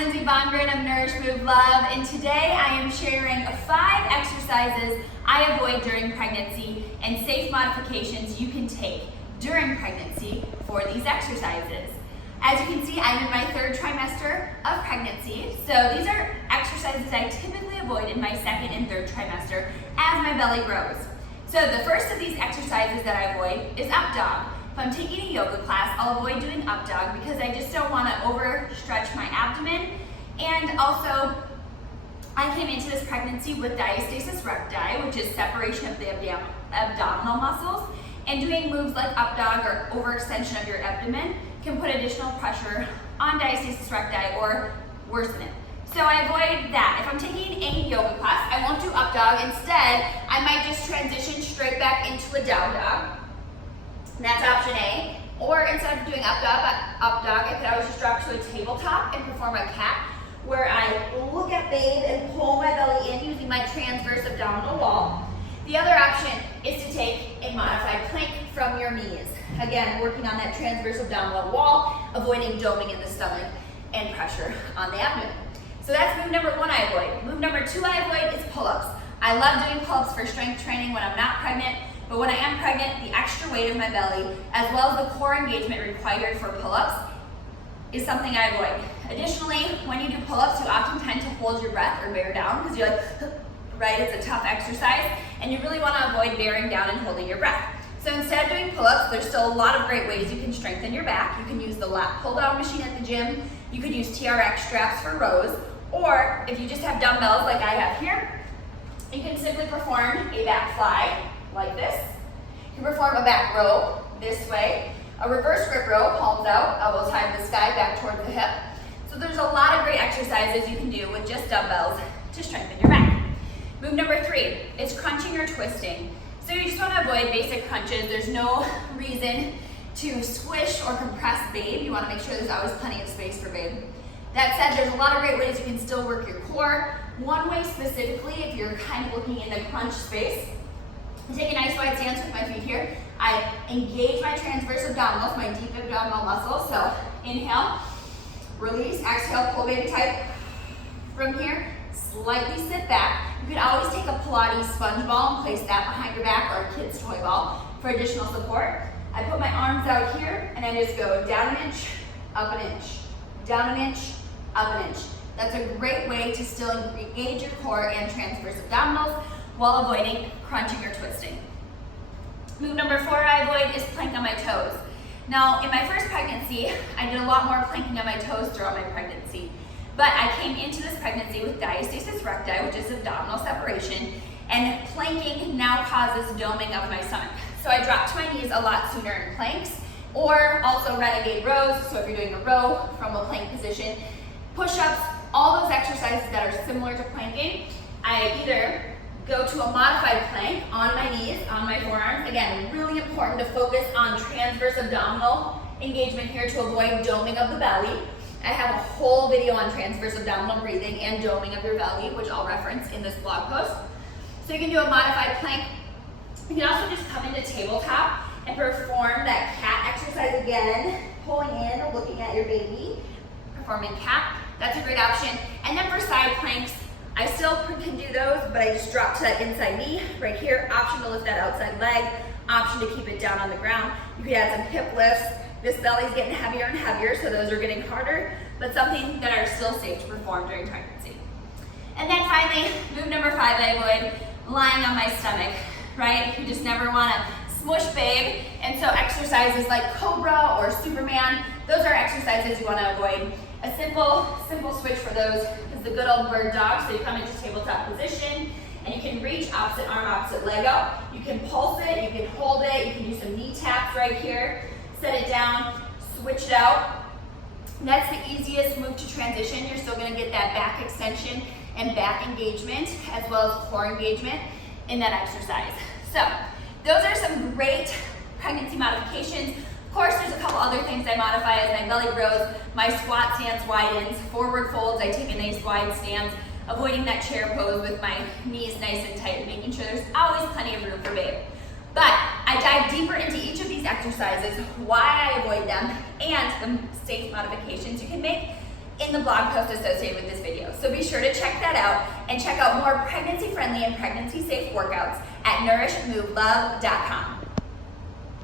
I'm Nourish Move Love, and today I am sharing 5 exercises I avoid during pregnancy and safe modifications you can take during pregnancy for these exercises. As you can see, I'm in my 3rd trimester of pregnancy, so these are exercises I typically avoid in my 2nd and 3rd trimester as my belly grows. So the first of these exercises that I avoid is up dog. If I'm taking a yoga class, I'll avoid doing up dog because I just don't want to overstretch my abdomen. And also, I came into this pregnancy with Diastasis Recti, which is separation of the abdominal muscles. And doing moves like up dog or overextension of your abdomen can put additional pressure on Diastasis Recti or worsen it. So I avoid that. If I'm taking a yoga class, I won't do up dog. Instead, I might just transition straight back into a down dog. That's option A. Or instead of doing up dog, I could always just drop to a tabletop and perform a cat, where I look at babe and pull my belly in using my transverse abdominal wall. The other option is to take a modified plank from your knees. Again, working on that transverse abdominal wall, avoiding doming in the stomach and pressure on the abdomen. So that's move number 1 I avoid. Move number 2 I avoid is pull-ups. I love doing pull-ups for strength training when I'm not pregnant, but when I am pregnant, the extra weight of my belly, as well as the core engagement required for pull-ups, is something I avoid. Additionally, when you do pull-ups, you often tend to hold your breath or bear down because you're like, right, it's a tough exercise, and you really want to avoid bearing down and holding your breath. So instead of doing pull-ups, there's still a lot of great ways you can strengthen your back. You can use the lat pull-down machine at the gym. You could use TRX straps for rows, or if you just have dumbbells like I have here, you can simply perform a back fly like this. You can perform a back row this way, a reverse grip row, palms out, elbows high to the sky, back towards the hip. So there's a lot of great exercises you can do with just dumbbells to strengthen your back. Move number 3 is crunching or twisting. So you just want to avoid basic crunches. There's no reason to squish or compress babe. You want to make sure there's always plenty of space for babe. That said, there's a lot of great ways you can still work your core. One way specifically, if you're kind of looking in the crunch space, take a nice wide stance with my feet here. I engage my transverse abdominals, my deep abdominal muscles. So inhale, release, exhale, pull baby tight. From here, slightly sit back. You could always take a Pilates sponge ball and place that behind your back, or a kid's toy ball for additional support. I put my arms out here and I just go down an inch, up an inch, down an inch, up an inch. That's a great way to still engage your core and transverse abdominals while avoiding crunching or twisting. Move number 4 I avoid is plank on my toes. Now, in my first pregnancy, I did a lot more planking on my toes throughout my pregnancy. But I came into this pregnancy with Diastasis Recti, which is abdominal separation, and planking now causes doming of my stomach. So I drop to my knees a lot sooner in planks, or also renegade rows. So if you're doing a row from a plank position, push-ups, all those exercises that are similar to planking, I either go to a modified plank on my knees, on my forearms. Again, really important to focus on transverse abdominal engagement here to avoid doming of the belly. I have a whole video on transverse abdominal breathing and doming of your belly, which I'll reference in this blog post. So you can do a modified plank. You can also just come into tabletop and perform that cat exercise again, pulling in, looking at your baby, performing cat. That's a great option. And then for side planks, I still can do those, but I just drop to that inside knee right here. Option to lift that outside leg. Option to keep it down on the ground. You could add some hip lifts. This belly's getting heavier and heavier, so those are getting harder, but something that are still safe to perform during pregnancy. And then finally, move number 5 I avoid, lying on my stomach, right? You just never want to smush babe, and so exercises like Cobra or Superman, those are exercises you want to avoid. A simple switch for those is the good old bird dog. So you come into tabletop position and you can reach opposite arm, opposite leg up. You can pulse it, you can hold it, you can do some knee taps right here. Set it down, switch it out. That's the easiest move to transition. You're still going to get that back extension and back engagement as well as core engagement in that exercise. So those are some great pregnancy modifications. Of course, there's a couple other things I modify as my belly grows. My squat stance widens, forward folds, I take a nice wide stance, avoiding that chair pose with my knees nice and tight, making sure there's always plenty of room for babe. But I dive deeper into each of these exercises, why I avoid them, and the safe modifications you can make in in the blog post associated with this video. So be sure to check that out and check out more pregnancy-friendly and pregnancy-safe workouts at nourishmovelove.com.